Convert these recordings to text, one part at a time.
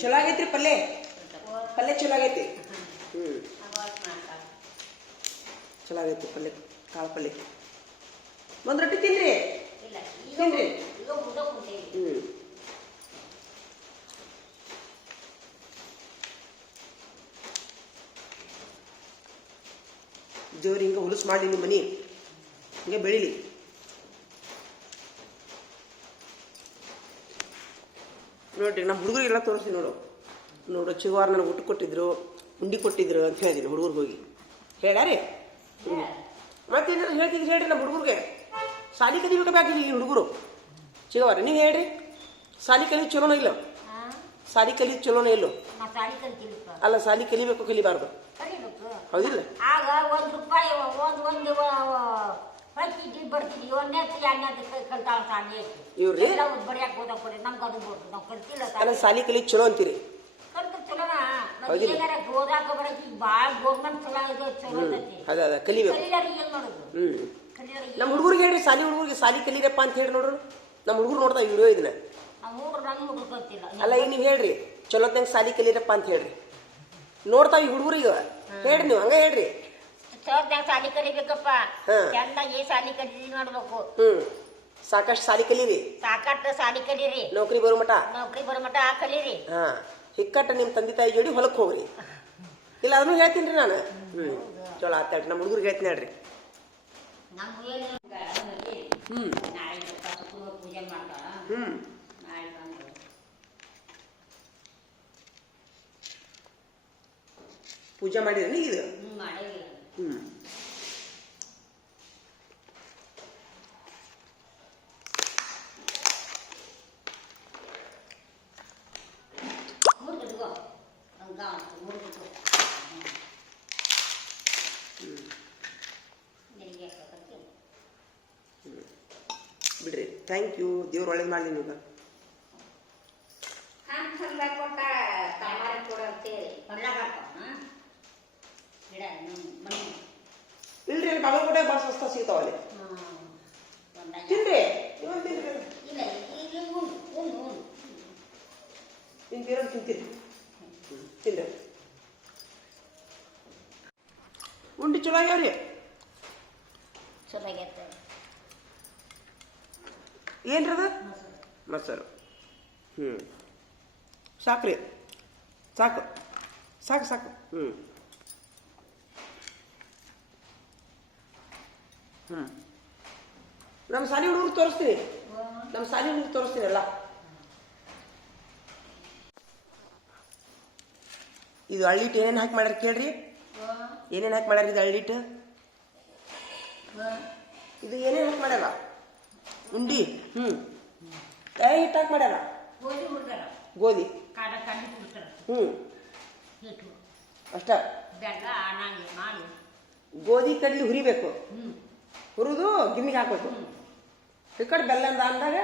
ಚಲೋ ಆಗೈತ್ರಿ ಪಲ್ಯ ಪಲ್ಯ ಚಲೋ ಆಗೈತಿ ಚಲೋ ಆಗೈತಿ ಪಲ್ಯ ಕಾಳು ಪಲ್ಯ ಒಂದು ರೊಟ್ಟಿ ತಿನ್ರಿ ತಿನ್ರಿ ದೇವ್ರು ಹಿಂಗೆ ಹೊಲಸು ಮಾಡಲಿ ನಿಮ್ಮ ಮನೆ ಹಿಂಗೆ ಬೆಳೀಲಿ. ನೋಡ್ರಿ ನಮ್ಮ ಹುಡುಗರಿಗೆಲ್ಲ ತೋರಿಸ್ತೀನಿ ನೋಡು ಚಿಗುವಾರ ನನಗೆ ಊಟ ಕೊಟ್ಟಿದ್ರು ಉಂಡಿ ಕೊಟ್ಟಿದ್ರು ಅಂತ ಹೇಳಿದೀನಿ ಹುಡುಗರಿಗೆ ಹೋಗಿ ಹೇಳ್ಯಾರಿ. ಮತ್ತೇನಾದ್ರು ಹೇಳ್ತಿದ್ರು ಹೇಳ್ರಿ ನಮ್ಮ ಹುಡುಗರಿಗೆ ಸಾಲಿ ಕಲಿಬೇಕಾಗಿಲ್ಲ ಈ ಹುಡುಗರು ಚಿಗುವಾರ ನೀವು ಹೇಳ್ರಿ ಸಾಲಿ ಕಲಿಯೋದು ಚಲೋನೋ ಇಲ್ಲ ಸಾಲಿ ಕಲಿಯೋದು ಚಲೋನೋ ಇಲ್ಲೋ ಅಲ್ಲ ಸಾಲಿ ಕಲಿಬೇಕು ಕಲಿಬಾರ್ದು ಹೌದಿಲ್ಲ ಇವ್ರಿ ಅಲ್ಲ ಸಾಲಿ ಕಲಿ ಚಲೋ ಅಂತೀರಿ ಅದ ಕಲಿಬೇಕು. ನಮ್ಮ ಹುಡುಗರಿಗೆ ಹೇಳ್ರಿ ಹುಡುಗರಿಗೆ ಸಾಲಿ ಕಲೀರಪ್ಪ ಅಂತ ಹೇಳಿ ನೋಡ್ರು ನಮ್ಮ ಹುಡುಗರು ನೋಡ್ತಾ ವಿಡಿಯೋ ಇದನ್ನ ಅಲ್ಲ ಈಗ ನೀವು ಹೇಳ್ರಿ ಚಲೋತ್ನಂಗ ಸಾಲಿ ಕಲೀರಪ್ಪ ಅಂತ ಹೇಳ್ರಿ ನೋಡ್ತಾವ ಈ ಹುಡುಗರಿಗೆ ಹೇಳ್ರಿ ನೀವು ಹಂಗ ಹೇಳ್ರಿ ಸಾಲಿ ಕಲಿಬೇಕಪ್ಪ ಚಂದಾಗಿ ಸಾಲಿ ಕಲಿ ನೋಡ್ಬೇಕು ಸಾಕಷ್ಟು ಸಾಲಿ ಕಲೀರಿ ಸಾಕಷ್ಟು ಸಾಲಿ ಕಲೀರಿ ನೌಕರಿ ಬರೋ ಮಟ ಕಲೀರಿ ಹಿಕ್ಕಟ್ಟ ನಿಮ್ಮ ತಂದೆ ತಾಯಿ ಜೋಡಿ ಹೊಲಕ್ಕೆ ಹೋಗ್ರಿ ಇಲ್ಲ ಅದನ್ನು ಹೇಳ್ತೀನಿ ನಾನು ಚಲೋ ಆತಾಡ್ರಿ ನಮ್ಮ ಹುಡುಗರಿಗೆ ಹೇಳ್ತೀನಿ ಹೇಳ್ರಿ ಪೂಜೆ ಮಾಡಿದ್ರಿ ಇದು ಬಿಡ್ರಿ ಥ್ಯಾಂಕ್ ಯು ದೇವ್ರು ಒಳ್ಳೇದು ಮಾಡಲಿ ನಿಮ್ಗೆ ಇಲ್ರಿ ಅಲ್ಲಿ ಬಾಗಲಕೋಟೆ ಭಾಳ ಸ್ವಸ್ಥ ಸಿಗ್ತಾವಲ್ಲಿ ತಿನ್ರಿ ತಿಂತೀರ ತಿಂತೀರಿ ತಿನ್ರಿ ಉಂಡಿ ಚಲೋ ಆಗ್ಯಾವ್ರಿ ಏನ್ರಿ ಅದು ಮೊಸರು ಸಾಕ್ರಿ ಸಾಕು ಸಾಕು ಸಾಕು ನಮ್ಮ ಸಾಲಿ ಹುಡುಗರು ತೋರಿಸ್ತೀನಿ ಎಲ್ಲ ಇದು ಹಳ್ಳಿಟ್ಟು ಏನೇನು ಹಾಕಿ ಮಾಡ್ಯಾರ ಕೇಳ್ರಿ ಏನೇನು ಹಾಕಿ ಮಾಡ್ಯಾರ ಇದು ಹಳ್ಳಿಟ್ಟು ಇದು ಏನೇನು ಹಾಕಿ ಮಾಡ್ಯಾರ ಉಂಡಿ ಹಿಟ್ಟು ಹಾಕಿ ಮಾಡ್ಯಾರ ಗೋಧಿ ಅಷ್ಟ ಗೋಧಿ ಕಡ್ಲಿ ಹುರಿಬೇಕು ಹುರಿದು ಗಿಮ್ಮಿಗೆ ಹಾಕ್ಬೇಕು ಈ ಕಡೆ ಬೆಲ್ಲ ಅಂದಾಗ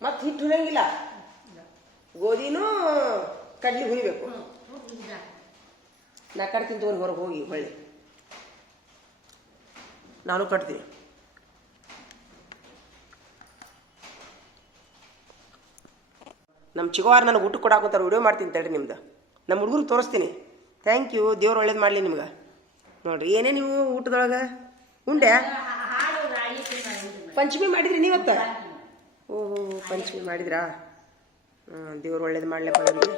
ಮತ್ತೆ ಹಿಟ್ಟು ಹುರಿಯಂಗಿಲ್ಲ ಗೋಧಿನೂ ಕಡ್ಲಿ ಹುರಿಬೇಕು ನಾ ಕಟ್ತೀನಿ ತಗೊಂಡು ಹೊರಗೆ ಹೋಗಿ ಹೊಳ್ಳಿ ನಾನು ಕಟ್ತೀನಿ ನಮ್ಮ ಚಿಗುವಾರ ನನಗೆ ಊಟ ಕೊಡಾಕೋತಾರೆ ವಿಡಿಯೋ ಮಾಡ್ತೀನಿ ತಡ್ರಿ ನಿಮ್ದು ನಮ್ಮ ಹುಡುಗರು ತೋರಿಸ್ತೀನಿ ಥ್ಯಾಂಕ್ ಯು ದೇವ್ರು ಒಳ್ಳೇದು ಮಾಡಲಿ ನಿಮ್ಗೆ ನೋಡಿರಿ ಏನೇ ನೀವು ಊಟದೊಳಗೆ ಉಂಡೆ ಪಂಚಮಿ ಮಾಡಿದ್ರಿ ನೀವತ್ತ ಓಹೋ ಪಂಚಮಿ ಮಾಡಿದ್ರಾ ದೇವ್ರು ಒಳ್ಳೇದು ಮಾಡ್ಲಪ್ಪ ಅವರಿಗೆ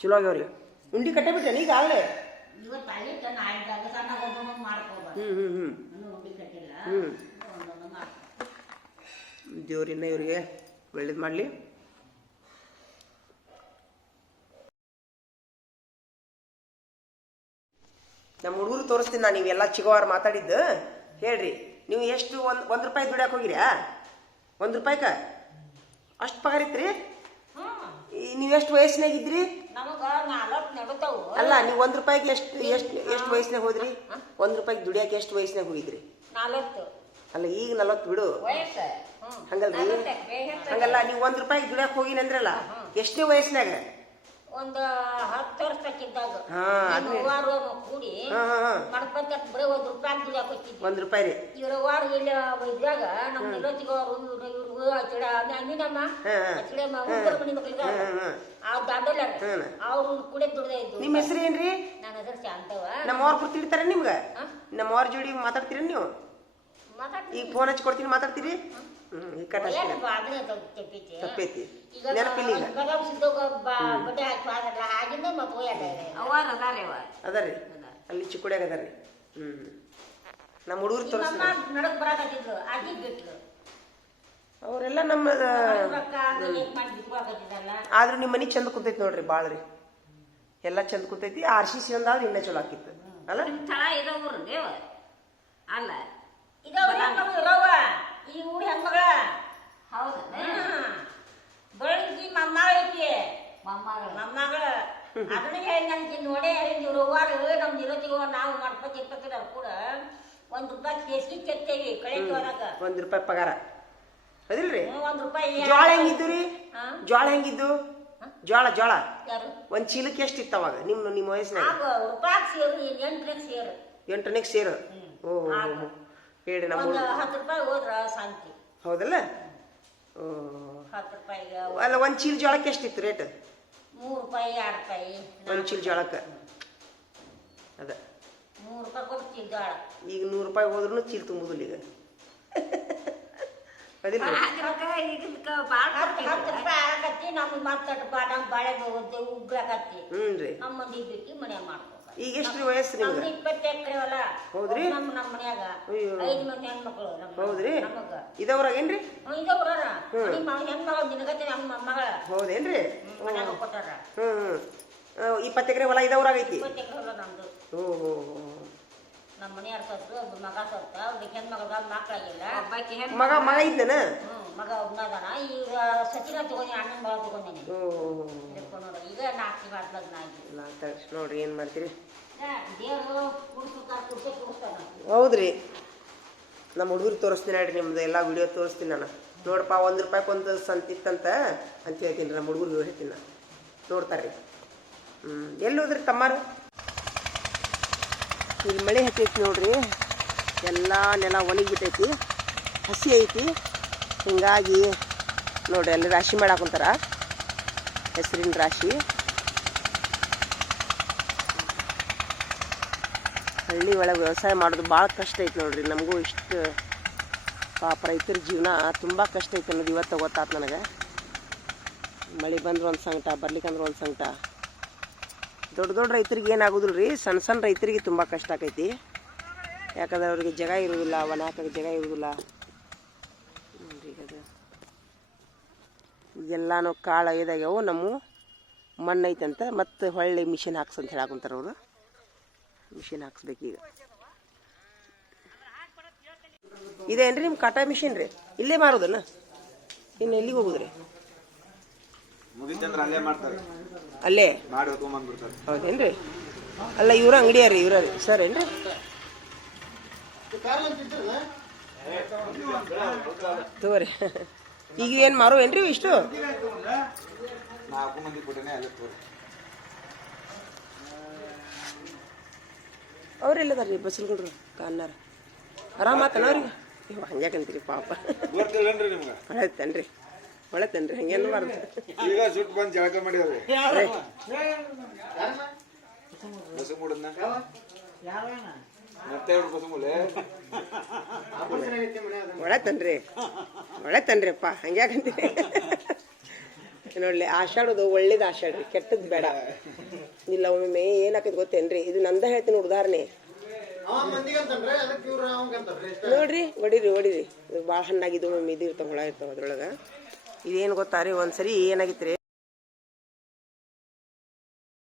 ಚಲೋ ಆಗ್ಯಾವ್ರಿ ಉಂಡಿ ಕಟ್ಟೆ ಬಿಟ್ಟೆ ಈಗ ಆಗಲೇ ದೇವ್ರಿನ್ನ ಇವರಿಗೆ ಒಳ್ಳೇದು ಮಾಡಲಿ. ನಮ್ಮ ಹುಡುಗರು ತೋರಿಸ್ತೀನಿ ನಾನು ನೀವೆಲ್ಲ ಚಿಗೋವಾರ ಮಾತಾಡಿದ್ದು ಹೇಳ್ರಿ ನೀವು ಎಷ್ಟು ಒಂದು ರೂಪಾಯಿ ದುಡ್ಯಾಕೆ ಹೋಗಿರ್ಯಾ ₹1 ಅಷ್ಟು ಪಗಾರ ಇತ್ರಿ ನೀವು ಎಷ್ಟು ವಯಸ್ಸಿನಾಗಿದ್ರಿ ಅಲ್ಲ ನೀವು ₹1 ಎಷ್ಟು ವಯಸ್ಸಿನಾಗ ಹೋದ್ರಿ ₹1 ದುಡಿಯಾಕೆ ಎಷ್ಟು ವಯಸ್ಸಿನಾಗ ಹೋಗಿದ್ರಿ ಅಲ್ಲ ಈಗ 40 ಬಿಡು ಹಂಗಲ್ರಿ ಹಂಗಲ್ಲ ನೀವು ₹1 ದುಡಿಯಾಕೆ ಹೋಗಿನಿ ಅಂದ್ರಲ್ಲ ಎಷ್ಟೇ ವಯಸ್ಸಿನಾಗ ಒಂದು 10 ವರ್ಷಕ್ಕಿದ್ದಾಗ ಹಾ, ಅದ್ನೇ. ಅವ್ವಾರು ಕೂಡಿ ಹಾ ಹಾ ಹಾ ಮಡಪಂತ ಬರೀ ₹1 ದುಡಿಯಾಕ ಹೋಗ್ತಿದ್ವಿ. ₹1 ರೀ. ಇವ್ರ ಅವ್ವಾರು ಇಲ್ಲಿ ಇದ್ದಾಗ ನಮ್ಮ ನಿರೋತಿಗವರು ಇವ್ರಿಗೂ ಹಚ್ಚಿಡ ಅಂದಿನಮ್ಮ ಹಾ, ಹಾ. ಹಚ್ಚಿಡಮ್ಮ ಹುಡುಗರ ಮನೆ ಮಕ್ಳಿಗೆ ಹಾ, ಹಾ. ಆ ದಾಂಡಲ್ಲ ಹಾ. ಅವ್ರು ಕೂಡ ದುಡ್ದ ಇದ್ದು. ನಿಮ್ಮ ಹೆಸರು ಏನ್ರಿ? ನನ್ನ ಹೆಸರು ಶಾಂತವ. ನಮ್ಮ ಅವ್ರ ಗುರ್ತು ಹಿಡಿತಾರ ನಿಮ್ಗೆ? ಹಾ? ನಮ್ಮ ಅವ್ರ ಜೋಡಿ ಮಾತಾಡ್ತೀರಿ ನೀವು? ಈಗ ಫೋನ್ ಹಚ್ಚಿ ಕೊಡ್ತೀನಿ, ಮಾತಾಡ್ತೀರಿ? ಈಗ ಕಟ್ ಹಚ್ತೀನಿ. ಅದನ್ನೇ ತಪ್ಪೈತಿ. ತಪ್ಪೈತಿ, ಈಗ ನೆನಪಿಲ್ಲ ಈಗ. ಬದಾಮ ಸಿದ್ದೋಗ ಬಡ್ಡೆ ಹಾಕಿ ಹೋದ್ರಲ್ಲ ಆಗಿಂದ ಮತ್ತೆ ಹೋಗ್ಯಾರ ಅವ್ವಾರ ಅದಾರೆ ಅದರಿ ಅಲ್ಲಿ ಚಿಕ್ಕುಡ್ಯಾಗ ಅದಾರಿ. ನಮ್ಮ ಹುಡುಗರು ನಮ್ಮ ತೋರಿಸ್ತಾರೆ. ನಡಕ್ ಬರಾಕತ್ತಿದ್ಲು ಆಗಿ ಬಿಟ್ಲು ಅವರೆಲ್ಲ ನಮ್ಮ ರೊಕ್ಕ ಮಾಡಿ ಬಿಟ್ಕೊಳಕತ್ತಿದ್ದಲ್ಲ. ಆದ್ರೂ ನಿಮ್ಮ ಮನಿ ಚಂದ ಕುಂತೈತಿ ನೋಡ್ರಿ, ಬಾಳ ರೀ. ಎಲ್ಲ ಚಂದ ಕುಂತೈತಿ. RCC ಒಂದಾದ್ರೆ ಇನ್ನೂ ಚಲೋ ಆಕಿತ್ತು ಅಲ್ಲ? ಸ್ಥಳ ಇರೋ ಊರು ದೇವ ಅಲ್ಲ ಇದವ್ರ ಹೆಣ್ಮಗಳು ಇರವ ಈ ಊರಿ ಹೆಣ್ಮಗಳ ಹೌದ ಬೆಳಗ್ಗೆ ಮೊಮ್ಮಗಳ ಐತಿ. ಮೊಮ್ಮಗಳ ಅದನ್ನ ಹೇಳಿ ನನ್ಗೆ ನೋಡೇ ಹೇಳಿ ಇವ್ರವ್ವಾರು ನಮ್ ನಿರೋತಿಗ ನಾವು ಮಾಡ್ಕೊತಿರ್ಬೇಕಿಲ್ಲ ಕೂಡ ₹1 ಕೇಸಿ ಕೆತ್ತೇವಿ ಕಳೆಗೆ ಹೋದಾಗ. ₹1 ಪಗಾರ ಅದಿಲ್ರಿ? ₹1 ಜೋಳ ಹೆಂಗಿದ್ದು ರೀ? ಹಾ? ಜೋಳ ಹೆಂಗಿದ್ದು? ಜೋಳ ಜೋಳ ಯಾರು ಒಂದ್ ಚೀಲಕ್ಕೆ ಎಷ್ಟು ಇತ್ತು ಅವಾಗ ನಿಮ್ಮ ವಯಸ್ಸಿನಾಗ? ಆಗ ರೂಪಾಯಿ ಸೇರು 8 ಸೇರು 8 ಸೇರು. ಓಹ್ ಹೇಳಿ ನಮ್ಮ ಒಂದು ₹10 ಹೋದ್ರ ಶಾಂತಿ. ಹೌದಲ್ಲ? ಓ ₹10 ಅಲ್ಲ, ಒಂದ್ ಚೀಲ ಜೋಳಕ್ಕೆ ಎಷ್ಟಿತ್ತು ರೇಟ್? ₹3 ₹2 ಒಂದ್ ಚೀಲ ಜೋಳಕ್ಕೆ ಅದ ₹3 ಕೊಡ್ತೀವಿ ಜೋಳ. ಈಗ ₹100 ಹೋದ್ರೂ ಚೀಲ ತುಂಬುದಿಲ್ಲ ಈಗ. ಅದಿಲ್ಲ ಬಾಳ ₹10 ಆಗತ್ತಿ ನಮ್ಗೆ ಮತ್ತೆ ನಮ್ ಬಾಳೆ ಉಗ್ರಾಕತ್ತಿ ಹ್ಞೂನ್ರಿ. ನಮ್ಮ ಮಂದಿ ಬಿಟ್ಟು ಮನ್ಯಾಗ ಮಾಡ್ಕೊ. ಈಗ ಎಷ್ಟ್ರಿ ವಯಸ್ಸು ನಿಮ್ಗೆ? ನಮ್ದು 20 ಎಕರೆ ಹೊಲ. ಹೌದ್ರಿ? ನಮ್ಮ ಮನ್ಯಾಗ ಅಯ್ಯೋ. 5 ಮಂದಿ ಹೆಣ್ಮಕ್ಳು ಹೌದ್ರಿ? ನಮಗ ಇದವ್ರಾಗೇನ್ರಿ? ಇದವ್ರ ಹೆಣ್ಮಗಳು ದಿನಗತಿ ನಮ್ಮ ಮಗಳ ಹೌದೇನ್ರಿ? ಮನ್ಯಾಗ ಕೊಟ್ಟಾರ. 20 ಎಕರೆ ಹೊಲ ಇದವ್ರಾಗೈತಿ. 20 ಎಕರೆ ಹೊಲ ನಮ್ದು. ಓಹೋ ನಮ್ಮ ಮನೆಯವ್ರ ಸತ್ತು ಒಬ್ಬ ಮಗ ಸತ್ತ ಅವ್ರಿಗೆ ಹೆಣ್ಮಗಳ ಮಕ್ಕಳಾಗಿಲ್ಲ. ಮಗ ಇದ್ದನ? ಮಗ ಒಬ್ಬನದಾನ. ಈಗ ಸಚಿನ ತಗೊಂಡಿ ಅಣ್ಣನ ಮಗ ತಗೊಂಡೇನೆ. ಓಹೋ ಈಗ 4 ತಿಂಗಳ ಲಗ್ನ ಆಗಿ ನೋಡ್ರಿ ಏನ್ ಮಾಡ್ತೀರಿ. ದೇವರು ಕುಡಿಸ್ತಾನ. ಹೌದ್ರಿ, ನಮ್ಮ ಹುಡುಗರು ತೋರಿಸ್ತೀನಿ ಹೇಳ್ರಿ, ನಿಮ್ದು ಎಲ್ಲ ವಿಡಿಯೋ ತೋರಿಸ್ತೀನಿ ನಾನು. ನೋಡಪ್ಪ ₹1 ಒಂದು ಸಂತಿತ್ತಂತ ಅಂತ ಹೇಳ್ತೀನಿ ರೀ. ನಮ್ಮ ಹುಡುಗರು ಹೇಳ್ತೀನಿ ನಾನು, ನೋಡ್ತಾರೆ ರೀ. ಎಲ್ಲಿ ಹೋದ್ರಿ ತಮ್ಮಾರು? ಇಲ್ಲಿ ಮಳೆ ಹತ್ತೈತಿ ನೋಡ್ರಿ, ಎಲ್ಲ ನೆಲ ಒಣಗಿಬಿಟ್ಟೈತಿ, ಹಸಿ ಐತಿ. ಹಿಂಗಾಗಿ ನೋಡ್ರಿ ಅಲ್ಲಿ ರಾಶಿ ಮಾಡಾಕೊಂತಾರ, ಹೆಸರಿನ ರಾಶಿ. ಹಳ್ಳಿ ಒಳಗೆ ವ್ಯವಸಾಯ ಮಾಡೋದು ಭಾಳ ಕಷ್ಟ ಐತಿ ನೋಡ್ರಿ. ನಮಗೂ ಇಷ್ಟು ಪಾಪ ರೈತರ ಜೀವನ ತುಂಬ ಕಷ್ಟ ಐತೆ ಅನ್ನೋದು ಇವತ್ತು ಗೊತ್ತಾಯ್ತು ನನಗೆ. ಮಳೆ ಬಂದ್ರೆ ಒಂದು ಸಂಕಟ, ಬರ್ಲಿಕ್ಕಂದ್ರೆ ಒಂದು ಸಂಕಟ. ದೊಡ್ಡ ರೈತರಿಗೆ ಏನಾಗೋದಿಲ್ಲ ರೀ, ಸಣ್ಣ ರೈತರಿಗೆ ತುಂಬ ಕಷ್ಟ ಆಕೈತಿ. ಯಾಕಂದ್ರೆ ಅವ್ರಿಗೆ ಜಾಗ ಇರೋದಿಲ್ಲ, ಒಣ ಹಾಕೋಕೆ ಜಾಗ ಇರೋದಿಲ್ಲ. ನೋಡ್ರಿ ಈಗ ಅದು ಈಗೆಲ್ಲಾನು ಕಾಳು ಇದಾಗ್ಯಾವು. ನಮ್ಮ ಮಣ್ಣು ಐತಂತ ಮತ್ತು ಹೊಳ್ಳಿ ಮಿಷಿನ್ ಹಾಕ್ಸಂತ ಹೇಳಾಕೊಂತಾರೆ ಅವರು. ಮಿಷಿನ್ ಹಾಕ್ಸ್ಬೇಕೀಗ. ಇದೇನ್ರಿ ನಿಮ್ಮ ಕಾಟಾ ಮಿಷಿನ್ ರೀ? ಇಲ್ಲೇ ಮಾರೋದನ್ನ? ಇನ್ನು ಎಲ್ಲಿಗೆ ಹೋಗುದ್ರಿ? ಅಲ್ಲೇ ಹೌದೇನ್ರಿ? ಅಲ್ಲ ಇವ್ರ ಅಂಗಡಿಯಾರಿ, ಇವ್ರ ಸರ್ ಏನ್ರಿ? ತಗೋರಿ. ಈಗ ಏನು ಮಾರೋ ಏನ್ರಿ ಇಷ್ಟು? ಅವ್ರೆಲ್ಲದಾರ್ರಿ ಬಸಲ್ಗೌಡ್ರು ಕಾನ್ನಾರ? ಆರಾಮಾತನ ಅವ್ರಿಗೆ? ಹಂಗ್ಯಾಕಂತೀರಿ ಪಾಪ. ಒಳ್ಳೆತನ್ರಿ ಒಳ್ಳೆತನ್ರಿ, ಹಂಗೇನು ಬಾರ್ದು. ಈಗ ಸುಟ್ಟು ಬಂದು ಜಳಕ ಮಾಡ್ಯಾವ್ರಿ. ಒಳ್ಳೆತನ್ರಿಪ್ಪ, ಹಂಗ್ಯಾಕಂತೀರಿ? ನೋಡ್ಲಿ, ಆಷಾಢದು ಒಳ್ಳೇದು ಆಷಾಢ್ರಿ, ಕೆಟ್ಟದ್ದು ಬೇಡ. ಇಲ್ಲ ಒಮ್ಮೆ ಏನಾಕೈತಿ ಗೊತ್ತೇನ್ರಿ? ಇದು ನಂದ ಹೇಳ್ತೀನಿ ಉದಾಹರಣೆ ನೋಡ್ರಿ. ಹೊಡಿರಿ ಇದು ಭಾಳ ಹಣ್ಣಾಗಿದ್ದು ಒಮ್ಮೆ ಇದು ಇರ್ತಾವ, ಹುಳ ಇರ್ತಾವ ಅದ್ರೊಳಗೆ. ಇದೇನು ಗೊತ್ತಾ ರೀ, ಒಂದ್ಸರಿ ಏನಾಗಿತ್ತು ರೀ,